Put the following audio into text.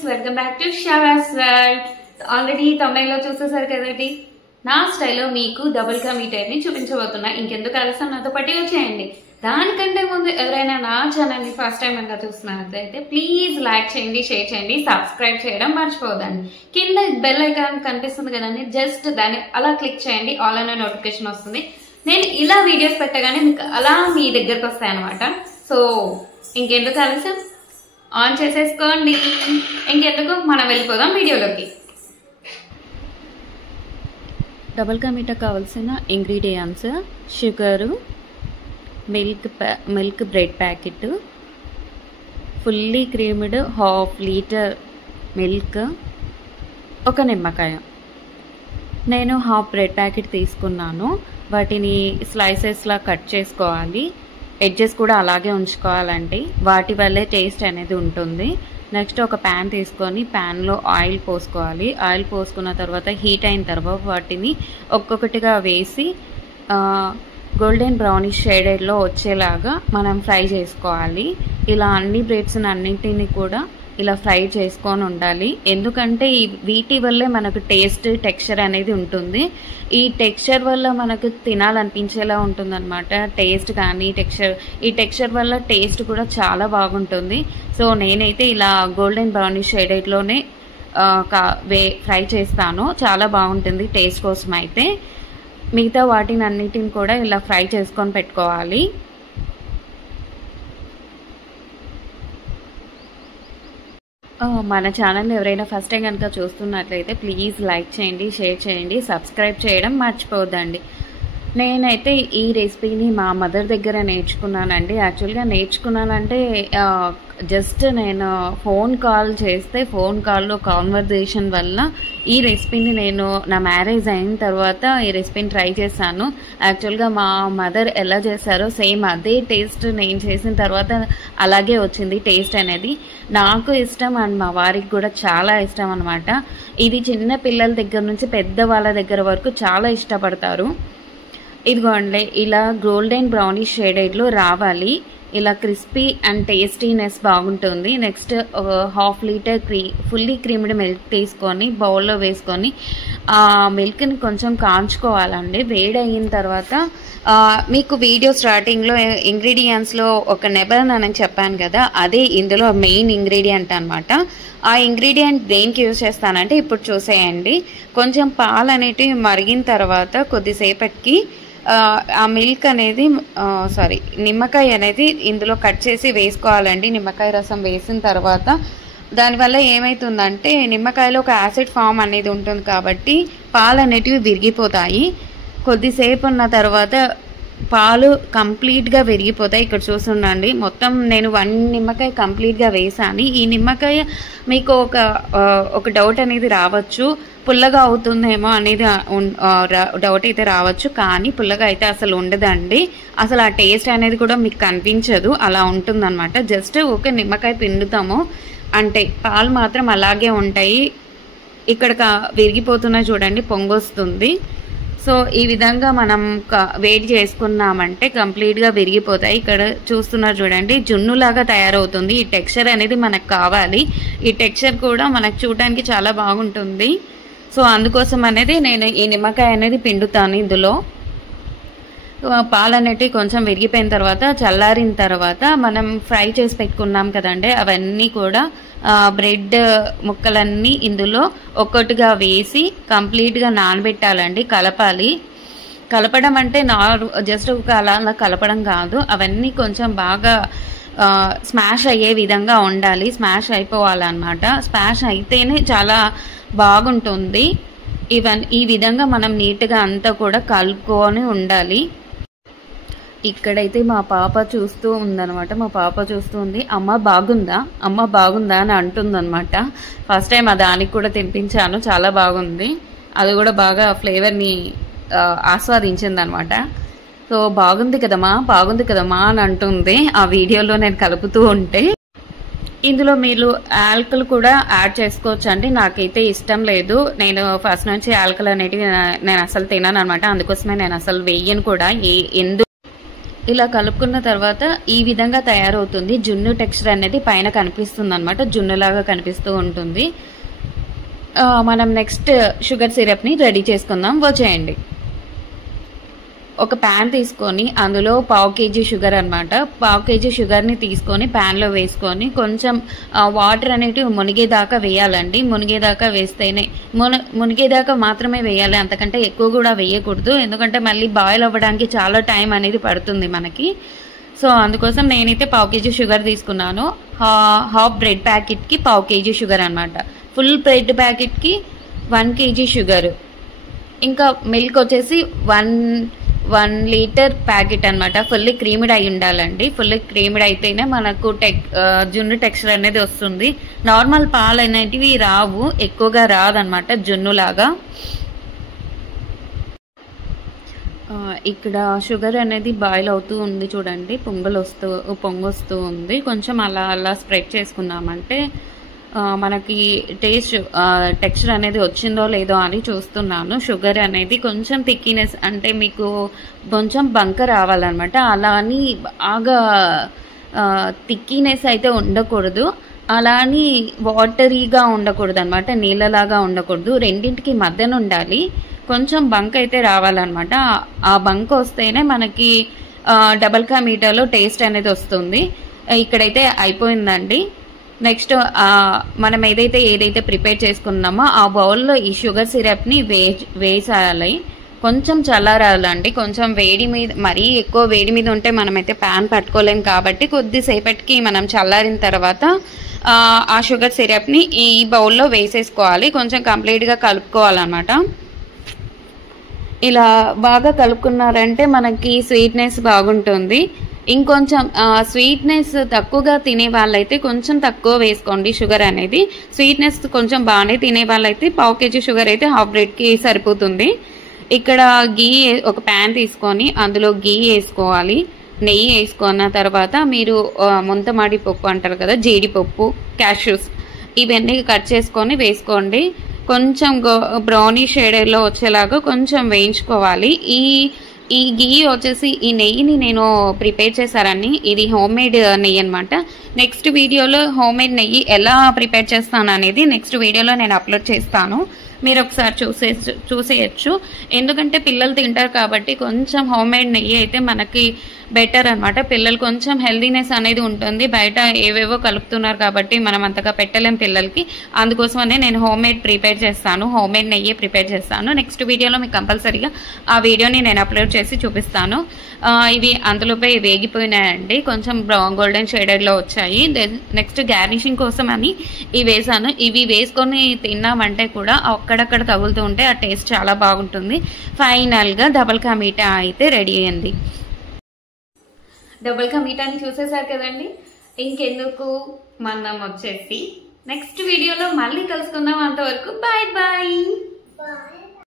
Friends, welcome back to Shavas world. Already తమిళలో చూసేసారు కదండి, నా స్టైల్లో మీకు డబుల్ కా మీటైర్ ని చూపించబోతున్నా. ఇంకెందుకు ఆలస్యం, నాతో పాటు వచ్చేయండి. దానికంటే ముందు ఎవరైనా నా ఛానల్ ని ఫస్ట్ టైం కనుక చూస్తున్నట్లయితే ప్లీజ్ లైక్ చేయండి, షేర్ చేయండి, సబ్స్క్రైబ్ చేయడం మర్చిపోదండి. కింద బెల్ ఐకాన్ కనిపిస్తుంది కదండి, జస్ట్ దాన్ని అలా క్లిక్ చేయండి, ఆల్ అనే నోటిఫికేషన్ వస్తుంది. నేను ఇలా వీడియోస్ పెట్టగానే మీకు అలా మీ దగ్గరకు వస్తాయి అనమాట. సో ఇంకెందుకు ఆలస్యం, ఆన్ చేసేసుకోండి. ఇంకెందుకు, మనం వెళ్ళిపోదాం వీడియోలోకి. డబుల్ కా మీటా కావాల్సిన ingredients: sugar, milk bread packet, fully creamed half litre milk, ఒక నిమ్మకాయ. నేను హాఫ్ బ్రెడ్ ప్యాకెట్ తీసుకున్నాను. వాటిని స్లైసెస్లా కట్ చేసుకోవాలి. ఎడ్జెస్ కూడా అలాగే ఉంచుకోవాలండి, వాటి వల్లే టేస్ట్ అనేది ఉంటుంది. నెక్స్ట్ ఒక ప్యాన్ తీసుకొని ప్యాన్లో ఆయిల్ పోసుకోవాలి. ఆయిల్ పోసుకున్న తర్వాత హీట్ అయిన తర్వాత వాటిని ఒక్కొక్కటిగా వేసి గోల్డెన్ బ్రౌనిష్ షేడెడ్లో వచ్చేలాగా మనం ఫ్రై చేసుకోవాలి. ఇలా అన్ని బ్రెడ్స్ అన్నింటినీ కూడా ఇలా ఫ్రై చేసుకొని ఉండాలి. ఎందుకంటే వీటి వల్లే మనకు టేస్ట్, టెక్స్చర్ అనేది ఉంటుంది. ఈ టెక్స్చర్ వల్ల మనకు తినాలనిపించేలా ఉంటుంది అనమాట. టేస్ట్ కానీ ఈ టెక్స్చర్ వల్ల టేస్ట్ కూడా చాలా బాగుంటుంది. సో నేనైతే ఇలా గోల్డెన్ బ్రౌనిష్ షేడెడ్లోనే ఫ్రై చేస్తాను. చాలా బాగుంటుంది టేస్ట్ కోసం. అయితే మిగతా వాటిని అన్నిటిని కూడా ఇలా ఫ్రై చేసుకొని పెట్టుకోవాలి. మన ఛానల్ ఎవరైనా ఫస్ట్ టైం కనుక చూస్తున్నట్లయితే ప్లీజ్ లైక్ చేయండి, షేర్ చేయండి, సబ్స్క్రైబ్ చేయడం మర్చిపోవద్దండి. నేనైతే ఈ రెసిపీని మా మదర్ దగ్గర నేర్చుకున్నానండి. యాక్చువల్గా నేర్చుకున్నానంటే జస్ట్ నేను ఫోన్ కాల్ చేస్తే ఫోన్ కాల్లో కాన్వర్జేషన్ వల్ల ఈ రెసిపీని నేను నా మ్యారేజ్ అయిన తర్వాత ఈ రెసిపీని ట్రై చేశాను. యాక్చువల్గా మా మదర్ ఎలా చేశారో సేమ్ అదే టేస్ట్ నేను చేసిన తర్వాత అలాగే వచ్చింది టేస్ట్ అనేది. నాకు ఇష్టం అండ్ మా వారికి కూడా చాలా ఇష్టం అనమాట. ఇది చిన్న పిల్లల దగ్గర నుంచి పెద్ద వాళ్ళ దగ్గర వరకు చాలా ఇష్టపడతారు. ఇదిగోండి, ఇలా గోల్డెన్ బ్రౌనిష్ షేడెడ్లో రావాలి. ఇలా క్రిస్పీ అండ్ టేస్టీనెస్ బాగుంటుంది. Next half litre fully creamed milk తీసుకొని బౌల్లో వేసుకొని ఆ మిల్క్ని కొంచెం కాంచుకోవాలండి. వేడి అయిన తర్వాత మీకు వీడియో స్టార్టింగ్లో ఇంగ్రీడియంట్స్లో ఒక నెబన్ అని చెప్పాను కదా, అదే ఇందులో మెయిన్ ఇంగ్రీడియంట్ అనమాట. ఆ ఇంగ్రీడియంట్ దేనికి యూజ్ చేస్తానంటే ఇప్పుడు చూసేయండి. కొంచెం పాలు అనేటివి మరిగిన తర్వాత కొద్దిసేపటికి ఆ మిల్క్ అనేది నిమ్మకాయ అనేది ఇందులో కట్ చేసి వేసుకోవాలండి. నిమ్మకాయ రసం వేసిన తర్వాత దానివల్ల ఏమవుతుందంటే నిమ్మకాయలో ఒక యాసిడ్ ఫామ్ అనేది ఉంటుంది కాబట్టి పాలు అనేటివి విరిగిపోతాయి. కొద్దిసేపు ఉన్న తర్వాత పాలు కంప్లీట్గా విరిగిపోతాయి. ఇక్కడ చూస్తుండండి, మొత్తం నేను 1 నిమ్మకాయ కంప్లీట్గా వేసాను. ఈ నిమ్మకాయ మీకు ఒక డౌట్ అనేది రావచ్చు, పుల్లగా అవుతుందేమో అనేది డౌట్ అయితే రావచ్చు. కానీ పుల్లగా అయితే అసలు ఉండదండి. అసలు ఆ టేస్ట్ అనేది కూడా మీకు కనిపించదు, అలా ఉంటుందన్నమాట. జస్ట్ ఒక నిమ్మకాయ పిండుతాము అంటే పాలు మాత్రం అలాగే ఉంటాయి. ఇక్కడ విరిగిపోతున్నాయి చూడండి, పొంగొస్తుంది. సో ఈ విధంగా మనం వేడి చేసుకున్నామంటే కంప్లీట్గా విరిగిపోతాయి. ఇక్కడ చూస్తున్నారు చూడండి, జున్నులాగా తయారవుతుంది. ఈ టెక్స్చర్ అనేది మనకు కావాలి. ఈ టెక్స్చర్ కూడా మనకు చూడడానికి చాలా బాగుంటుంది. సో అందుకోసం అనేది నేను ఈ నిమ్మకాయ అనేది పిండుతాను. ఇందులో పాలు అనేటివి కొంచెం విరిగిపోయిన తర్వాత చల్లారిన తర్వాత మనం ఫ్రై చేసి పెట్టుకున్నాం కదండి, అవన్నీ కూడా బ్రెడ్ ముక్కలన్నీ ఇందులో ఒక్కొక్కటిగా వేసి కంప్లీట్గా నానబెట్టాలండి. కలపడం అంటే జస్ట్ అలా కలపడం కాదు, అవన్నీ కొంచెం బాగా స్మాష్ అయ్యే విధంగా ఉండాలి. స్మాష్ అయిపోవాలన్నమాట. స్మాష్ అయితేనే చాలా బాగుంటుంది. ఈ విధంగా మనం నీట్గా అంతా కూడా కలుపుకొని ఉండాలి. ఇక్కడైతే మా పాప చూస్తూ ఉందనమాట. మా పాప చూస్తుంది, అమ్మ బాగుందా అని అంటుందన్నమాట. ఫస్ట్ టైం దానికి కూడా తినిపించాను, చాలా బాగుంది. అది కూడా బాగా ఫ్లేవర్ని ఆస్వాదించింది అనమాట. సో బాగుంది కదమ్మా అని అంటుంది ఆ వీడియోలో నేను కలుపుతూ ఉంటే. ఇందులో మీరు ఆల్కల్ కూడా యాడ్ చేసుకోవచ్చు అండి. నాకైతే ఇష్టం లేదు, నేను ఫస్ట్ నుంచి ఆల్కల్ అనేటివి నేను అసలు తినను అనమాట. అందుకోసమే నేను అసలు వేయను కూడా. ఇలా కలుపుకున్న తర్వాత ఈ విధంగా తయారవుతుంది. జున్ను టెక్స్చర్ అనేది పైన కనిపిస్తుంది అనమాట, జున్నులాగా కనిపిస్తూ ఉంటుంది. మనం నెక్స్ట్ షుగర్ సిరప్ని రెడీ చేసుకుందాం, వచ్చేయండి. ఒక ప్యాన్ తీసుకొని అందులో 1/2 kg షుగర్ అనమాట, 1/2 kg షుగర్ని తీసుకొని ప్యాన్లో వేసుకొని కొంచెం వాటర్ అనేటివి మునిగేదాకా వేయాలండి. మునిగేదాకా వేస్తేనే మునిగేదాకా మాత్రమే వేయాలి, అంతకంటే ఎక్కువ కూడా వేయకూడదు. ఎందుకంటే మళ్ళీ బాయిల్ అవ్వడానికి చాలా టైం అనేది పడుతుంది మనకి. సో అందుకోసం నేనైతే 1/2 kg షుగర్ తీసుకున్నాను. హాఫ్ బ్రెడ్ ప్యాకెట్కి 1/2 kg షుగర్ అనమాట. ఫుల్ బ్రెడ్ ప్యాకెట్కి 1 kg షుగర్. ఇంకా మిల్క్ వచ్చేసి 1 లీటర్ ప్యాకెట్ అనమాట. ఫుల్లీ క్రీమిడ్ అయి ఉండాలండి. ఫుల్లీ క్రీమిడ్ అయితేనే మనకు జున్ను టెక్స్చర్ అనేది వస్తుంది. నార్మల్ పాలు అనేటివి రావు, ఎక్కువగా రాదనమాట జున్నులాగా. ఇక్కడ షుగర్ అనేది బాయిల్ అవుతూ ఉంది చూడండి, పొంగొస్తూ ఉంది. కొంచెం అలా స్ప్రెడ్ చేసుకున్నామంటే మనకి టెక్స్చర్ అనేది వచ్చిందో లేదో అని చూస్తున్నాను. షుగర్ అనేది కొంచెం థిక్నెస్ అంటే మీకు కొంచెం బంక రావాలన్నమాట. అలా అని బాగా థిక్నెస్ అయితే ఉండకూడదు, అలా అని వాటరీగా ఉండకూడదు అనమాట, నీళ్ళలాగా ఉండకూడదు. రెండింటికి మధ్యన ఉండాలి. కొంచెం బంక్ అయితే రావాలన్నమాట. ఆ బంక్ వస్తేనే మనకి డబల్ కా మీఠాలో టేస్ట్ అనేది వస్తుంది. ఇక్కడైతే అయిపోయిందండి. నెక్స్ట్ మనం ఏదైతే ప్రిపేర్ చేసుకున్నామో ఆ బౌల్లో ఈ షుగర్ సిరప్ని వేసేయాలి. కొంచెం చల్లారాలండి. కొంచెం వేడి మీద, మరీ ఎక్కువ వేడి మీద ఉంటే మనమైతే ప్యాన్ పట్టుకోలేం కాబట్టి కొద్దిసేపటికి మనం చల్లారిన తర్వాత ఆ షుగర్ సిరప్ని ఈ బౌల్లో వేసేసుకోవాలి. కొంచెం కంప్లీట్గా కలుపుకోవాలన్నమాట. ఇలా బాగా కలుపుకున్నారంటే మనకి స్వీట్నెస్ బాగుంటుంది. ఇంకొంచెం స్వీట్నెస్ తక్కువగా తినే వాళ్ళైతే కొంచెం తక్కువ వేసుకోండి షుగర్ అనేది. స్వీట్నెస్ కొంచెం బాగానే తినే వాళ్ళైతే 1/2 kg షుగర్ అయితే హాఫ్ బ్రెడ్కి సరిపోతుంది. ఇక్కడ ఒక ప్యాన్ తీసుకొని అందులో గీ వేసుకోవాలి. నెయ్యి వేసుకున్న తర్వాత మీరు ముంతమాడి పప్పు అంటారు కదా, జీడిపప్పు, క్యాష్యూస్, ఇవన్నీ కట్ చేసుకొని వేసుకోండి. కొంచెం బ్రౌనీ షేడర్లో వచ్చేలాగా కొంచెం వేయించుకోవాలి. ఈ గీ వచ్చేసి ఈ నెయ్యిని నేను ప్రిపేర్ చేశారని, ఇది హోమ్ మేడ్ నెయ్యి అనమాట. నెక్స్ట్ వీడియోలో హోమ్ మేడ్ నెయ్యి ఎలా ప్రిపేర్ చేస్తాను అనేది నెక్స్ట్ వీడియోలో నేను అప్లోడ్ చేస్తాను. మీరు ఒకసారి చూసేయచ్చు. ఎందుకంటే పిల్లలు తింటారు కాబట్టి కొంచెం హోమ్ మేడ్ నెయ్యి అయితే మనకి బెటర్ అనమాట. పిల్లలు కొంచెం హెల్దీనెస్ అనేది ఉంటుంది. బయట ఏవేవో కలుపుతున్నారు కాబట్టి మనం అంతగా పెట్టలేం పిల్లలకి. అందుకోసమనే నేను హోమ్ మేడ్ నెయ్యి ప్రిపేర్ చేస్తాను. నెక్స్ట్ వీడియోలో మీకు కంపల్సరీగా ఆ వీడియోని నేను అప్లోడ్ చేసి చూపిస్తాను. ఇవి అందులోపై వేగిపోయినాయండి, కొంచెం గోల్డెన్ షేడర్లో వచ్చాయి. నెక్స్ట్ గార్నిషింగ్ కోసం అని ఇవి వేసాను. ఇవి వేసుకొని తిన్నామంటే కూడా అక్కడక్కడ తగులుతూ ఉంటే ఆ టేస్ట్ చాలా బాగుంటుంది. ఫైనల్గా డబల్ కా మీఠా అయితే రెడీ అయింది. డబల్ కా మీఠాని చూసేసారు కదండి. ఇంకెందుకు, మనం వచ్చేసి నెక్స్ట్ వీడియోలో మళ్ళీ కలుసుకుందాం. అంతవరకు బాయ్ బాయ్.